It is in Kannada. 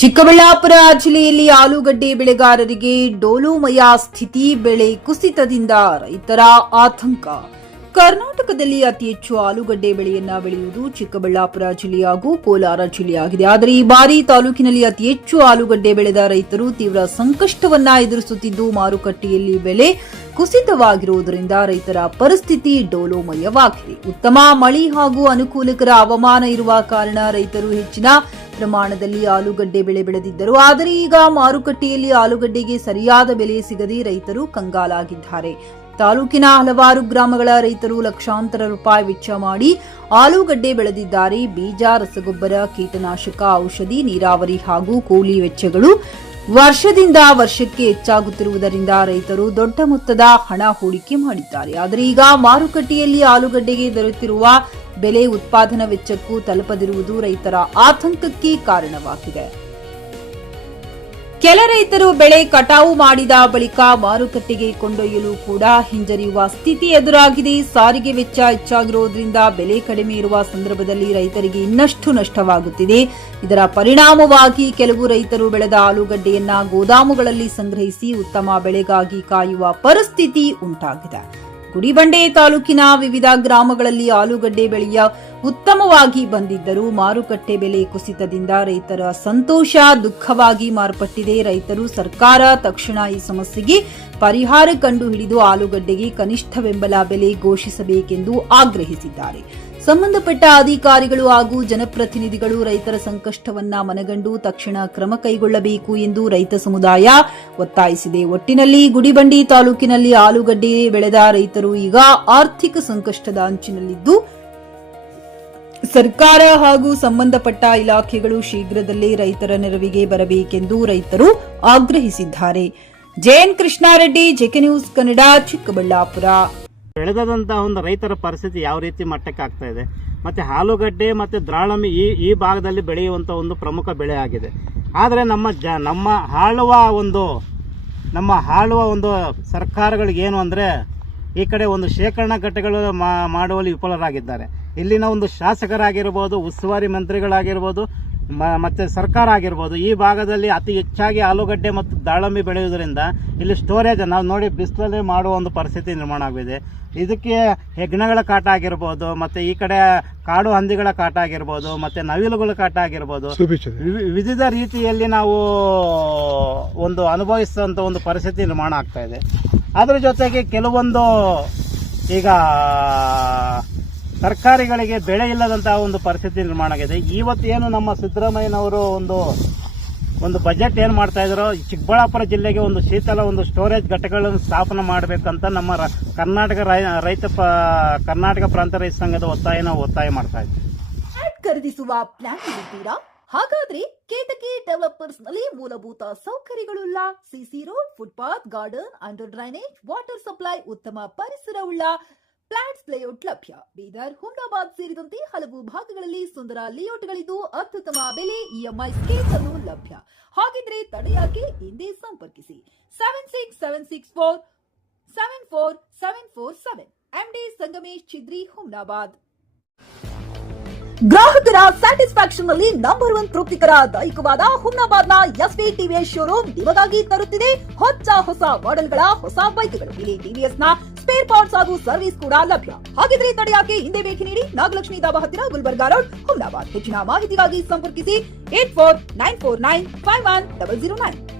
ಚಿಕ್ಕಬಳ್ಳಾಪುರ ಜಿಲ್ಲೆಯಲ್ಲಿ ಆಲೂಗಡ್ಡೆ ಬೆಳೆಗಾರರಿಗೆ ಡೋಲುಮಯ ಸ್ಥಿತಿ, ಬೆಳೆ ಕುಸಿತದಿಂದ ರೈತರ ಆತಂಕ. ಕರ್ನಾಟಕದಲ್ಲಿ ಅತಿ ಹೆಚ್ಚು ಆಲೂಗಡ್ಡೆ ಬೆಳೆಯನ್ನ ಬೆಳೆಯುವುದು ಚಿಕ್ಕಬಳ್ಳಾಪುರ ಜಿಲ್ಲೆ ಹಾಗೂ ಕೋಲಾರ ಜಿಲ್ಲೆಯಾಗಿದೆ. ಆದರೆ ಈ ಬಾರಿ ತಾಲೂಕಿನಲ್ಲಿ ಅತಿ ಹೆಚ್ಚು ಆಲೂಗಡ್ಡೆ ಬೆಳೆದ ರೈತರು ತೀವ್ರ ಸಂಕಷ್ಟವನ್ನ ಎದುರಿಸುತ್ತಿದ್ದು, ಮಾರುಕಟ್ಟೆಯಲ್ಲಿ ಬೆಲೆ ಕುಸಿತವಾಗಿರುವುದರಿಂದ ರೈತರ ಪರಿಸ್ಥಿತಿ ಡೋಲೋಮಯವಾಗಿದೆ. ಉತ್ತಮ ಮಳೆ ಹಾಗೂ ಅನುಕೂಲಕರ ಹವಾಮಾನ ಇರುವ ಕಾರಣ ರೈತರು ಹೆಚ್ಚಿನ ಪ್ರಮಾಣದಲ್ಲಿ ಆಲೂಗಡ್ಡೆ ಬೆಳೆ ಬೆಳೆದಿದ್ದರು. ಆದರೆ ಈಗ ಮಾರುಕಟ್ಟೆಯಲ್ಲಿ ಆಲೂಗಡ್ಡೆಗೆ ಸರಿಯಾದ ಬೆಲೆ ಸಿಗದೆ ರೈತರು ಕಂಗಾಲಾಗಿದ್ದಾರೆ. ತಾಲೂಕಿನ ಹಲವಾರು ಗ್ರಾಮಗಳ ರೈತರು ಲಕ್ಷಾಂತರ ರೂಪಾಯಿ ವೆಚ್ಚ ಮಾಡಿ ಆಲೂಗಡ್ಡೆ ಬೆಳೆದಿದ್ದಾರೆ. ಬೀಜ, ರಸಗೊಬ್ಬರ, ಕೀಟನಾಶಕ, ಔಷಧಿ, ನೀರಾವರಿ ಹಾಗೂ ಕೂಲಿ ವೆಚ್ಚಗಳು ವರ್ಷದಿಂದ ವರ್ಷಕ್ಕೆ ಹೆಚ್ಚಾಗುತ್ತಿರುವುದರಿಂದ ರೈತರು ದೊಡ್ಡ ಮೊತ್ತದ ಹಣ ಹೂಡಿಕೆ ಮಾಡಿದ್ದಾರೆ. ಆದರೆ ಈಗ ಮಾರುಕಟ್ಟೆಯಲ್ಲಿ ಆಲೂಗಡ್ಡೆಗೆ ದೊರೆತಿರುವ ಬೆಲೆ ಉತ್ಪಾದನಾ ವೆಚ್ಚಕ್ಕೂ ತಲುಪದಿರುವುದು ರೈತರ ಆತಂಕಕ್ಕೆ ಕಾರಣವಾಗಿದೆ. ಕೆಲ ರೈತರು ಬೆಳೆ ಕಟಾವು ಮಾಡಿದ ಬಳಿಕ ಮಾರುಕಟ್ಟೆಗೆ ಕೊಂಡೊಯ್ಯಲು ಕೂಡ ಹಿಂಜರಿಯುವ ಸ್ಥಿತಿ ಎದುರಾಗಿದೆ. ಸಾರಿಗೆ ವೆಚ್ಚ ಹೆಚ್ಚಾಗಿರುವುದರಿಂದ ಬೆಲೆ ಕಡಿಮೆ ಇರುವ ಸಂದರ್ಭದಲ್ಲಿ ರೈತರಿಗೆ ಇನ್ನಷ್ಟು ನಷ್ಟವಾಗುತ್ತಿದೆ. ಇದರ ಪರಿಣಾಮವಾಗಿ ಕೆಲವು ರೈತರು ಬೆಳೆದ ಆಲೂಗಡ್ಡೆಯನ್ನ ಗೋದಾಮುಗಳಲ್ಲಿ ಸಂಗ್ರಹಿಸಿ ಉತ್ತಮ ಬೆಳೆಗಾಗಿ ಕಾಯುವ ಪರಿಸ್ಥಿತಿ ಉಂಟಾಗಿದೆ. ಗುಡಿಬಂಡೆ ತಾಲೂಕಿನ ವಿವಿಧ ಗ್ರಾಮಗಳಲ್ಲಿ ಆಲೂಗಡ್ಡೆ ಬೆಳೆಯ ಉತ್ತಮವಾಗಿ ಬಂದಿದ್ದರೂ ಮಾರುಕಟ್ಟೆ ಬೆಲೆ ಕುಸಿತದಿಂದ ರೈತರ ಸಂತೋಷ ದುಃಖವಾಗಿ ಮಾರ್ಪಟ್ಟಿದೆ. ರೈತರು ಸರ್ಕಾರ ತಕ್ಷಣ ಈ ಸಮಸ್ಯೆಗೆ ಪರಿಹಾರ ಕಂಡುಹಿಡಿದು ಆಲೂಗಡ್ಡೆಗೆ ಕನಿಷ್ಠ ಬೆಂಬಲ ಬೆಲೆ ಘೋಷಿಸಬೇಕೆಂದು ಆಗ್ರಹಿಸಿದ್ದಾರೆ. ಸಂಬಂಧಪಟ್ಟ ಅಧಿಕಾರಿಗಳು ಹಾಗೂ ಜನಪ್ರತಿನಿಧಿಗಳು ರೈತರ ಸಂಕಷ್ಟವನ್ನ ಮನಗಂಡು ತಕ್ಷಣ ಕ್ರಮ ಕೈಗೊಳ್ಳಬೇಕು ಎಂದು ರೈತ ಸಮುದಾಯ ಒತ್ತಾಯಿಸಿದೆ. ಒಟ್ಟಿನಲ್ಲಿ ಗುಡಿಬಂಡಿ ತಾಲೂಕಿನಲ್ಲಿ ಆಲೂಗಡ್ಡೆ ಬೆಳೆದ ರೈತರು ಈಗ ಆರ್ಥಿಕ ಸಂಕಷ್ಟದ ಅಂಚಿನಲ್ಲಿದ್ದು, ಸರ್ಕಾರ ಹಾಗೂ ಸಂಬಂಧಪಟ್ಟ ಇಲಾಖೆಗಳು ಶೀಘ್ರದಲ್ಲೇ ರೈತರ ನೆರವಿಗೆ ಬರಬೇಕೆಂದು ರೈತರು ಆಗ್ರಹಿಸಿದ್ದಾರೆ. JN Krishnareddy, JK news Kannada, Chikkaballapur. ಬೆಳೆದಂತಹ ಒಂದು ರೈತರ ಪರಿಸ್ಥಿತಿ ಯಾವ ರೀತಿ ಮಟ್ಟಕ್ಕೆ ಆಗ್ತಾ ಇದೆ, ಮತ್ತೆ ಆಲೂಗಡ್ಡೆ ಮತ್ತೆ ದ್ರಾಳಮಿ ಈ ಭಾಗದಲ್ಲಿ ಬೆಳೆಯುವಂತ ಒಂದು ಪ್ರಮುಖ ಬೆಳೆ ಆಗಿದೆ. ಆದರೆ ನಮ್ಮ ಆಳುವ ಒಂದು ಸರ್ಕಾರಗಳಿಗೆ ಏನು ಅಂದ್ರೆ ಈ ಕಡೆ ಒಂದು ಶೇಖರಣಾ ಘಟ್ಟಗಳು ಮಾಡುವಲ್ಲಿ ವಿಫಲರಾಗಿದ್ದಾರೆ. ಇಲ್ಲಿನ ಒಂದು ಶಾಸಕರಾಗಿರ್ಬೋದು, ಉಸ್ತುವಾರಿ ಮಂತ್ರಿಗಳಾಗಿರ್ಬೋದು, ಮತ್ತೆ ಸರ್ಕಾರ ಆಗಿರ್ಬೋದು, ಈ ಭಾಗದಲ್ಲಿ ಅತಿ ಹೆಚ್ಚಾಗಿ ಆಲೂಗಡ್ಡೆ ಮತ್ತು ದಾಳಂಬಿ ಬೆಳೆಯುವುದರಿಂದ ಇಲ್ಲಿ ಸ್ಟೋರೇಜ್ ನಾವು ನೋಡಿ ಬಿಸಿಲಲ್ಲಿ ಮಾಡುವ ಒಂದು ಪರಿಸ್ಥಿತಿ ನಿರ್ಮಾಣ ಆಗಿದೆ. ಇದಕ್ಕೆ ಹೆಗ್ಣಗಳ ಕಾಟ ಆಗಿರ್ಬೋದು, ಮತ್ತೆ ಈ ಕಡೆ ಕಾಡು ಹಂದಿಗಳ ಕಾಟ ಆಗಿರ್ಬೋದು, ಮತ್ತೆ ನವಿಲುಗಳ ಕಾಟ ಆಗಿರ್ಬೋದು, ವಿವಿಧ ರೀತಿಯಲ್ಲಿ ನಾವು ಒಂದು ಅನುಭವಿಸುವಂತ ಒಂದು ಪರಿಸ್ಥಿತಿ ನಿರ್ಮಾಣ ಆಗ್ತಾ ಇದೆ. ಅದರ ಜೊತೆಗೆ ಕೆಲವೊಂದು ಈಗ ಸರ್ಕಾರಿಗಳಿಗೆ ಬೆಳೆ ಇಲ್ಲದಂತಹ ಒಂದು ಪರಿಸ್ಥಿತಿ ನಿರ್ಮಾಣ ಆಗಿದೆ. ಇವತ್ತೇನು ನಮ್ಮ ಸಿದ್ದರಾಮಯ್ಯನವರು ಒಂದು ಬಜೆಟ್ ಏನ್ ಮಾಡ್ತಾ ಇದ್ರು, ಚಿಕ್ಕಬಳ್ಳಾಪುರ ಜಿಲ್ಲೆಗೆ ಒಂದು ಶೀತಲ ಒಂದು ಸ್ಟೋರೇಜ್ ಘಟಕಗಳನ್ನು ಸ್ಥಾಪನೆ ಮಾಡಬೇಕಂತ ನಮ್ಮ ಕರ್ನಾಟಕ ಪ್ರಾಂತ ರೈತ ಸಂಘದ ಒತ್ತಾಯ ಮಾಡ್ತಾ ಇದ್ದೀವಿ. ಖರೀದಿಸುವ ಪ್ಲಾನ್ ಇದ್ದೀರಾ? ಹಾಗಾದ್ರೆ ಕೇತಕಿ ಡೆವಲಪರ್ಸ್ ನಲ್ಲಿ ಮೂಲಭೂತ ಸೌಕರ್ಯಗಳುಳ್ಳ CC road, footpath, garden, under drainage, water supply, ಉತ್ತಮ ಪರಿಸರವುಳ್ಳ ಫ್ಲಾಟ್ಸ್ ಲೇಔಟ್ ಲಭ್ಯ. ಬೀದರ್, ಹುಮ್ನಾಬಾದ್ ಸೇರಿದಂತೆ ಹಲವು ಭಾಗಗಳಲ್ಲಿ ಸುಂದರ ಲೇಔಟ್ಗಳಿದ್ದು ಅತ್ಯುತ್ತಮ ಬೆಲೆ, ಇಎಂಐ ಸ್ಕೀಮ್ಸ್ ಅನ್ನು ಲಭ್ಯ. ಹಾಗಿದ್ರೆ ತಡೆಯಾಕೆ ಹಿಂದೆ ಸಂಪರ್ಕಿಸಿ 7676474747 ಎಂಡಿ ಸಂಗಮೇಶ್ ಚಿದ್ರಿ, ಹುಮ್ನಾಬಾದ್. ಗ್ರಾಹಕರ ಸ್ಯಾಟಿಸ್ಫ್ಯಾಕ್ಷನ್ ನಲ್ಲಿ ನಂಬರ್ 1 ತೃಪ್ತಿಕರ ದೈಹಿಕವಾದ ಹುಮ್ನಾಬಾದ್ನ ಎಸ್ವಿ ಟಿವಿಎಸ್ ಶೋರೂಮ್ ನಿಮಗಾಗಿ ತರುತ್ತಿದೆ ಹೊಸ ಮಾಡೆಲ್ಗಳ ಹೊಸ ಬೈಕ್ಗಳು. ಇಲ್ಲಿ ಟಿವಿಎಸ್ ನ ಸ್ಪೇರ್ ಪಾರ್ಟ್ಸ್ ಹಾಗೂ ಸರ್ವಿಸ್ ಕೂಡ ಲಭ್ಯ. ಹಾಗಿದ್ರೆ ತಡೆಯಾಕೆ ಹಿಂದೆ ಭೇಟಿ ನೀಡಿ ನಾಗಲಕ್ಷ್ಮಿ ಧಾಬಾ ಹತ್ತಿರ, ಗುಲ್ಬರ್ಗಾ ರೋಡ್, ಹುಮ್ನಾಬಾದ್. ಹೆಚ್ಚಿನ ಮಾಹಿತಿಗಾಗಿ ಸಂಪರ್ಕಿಸಿ 8494951009.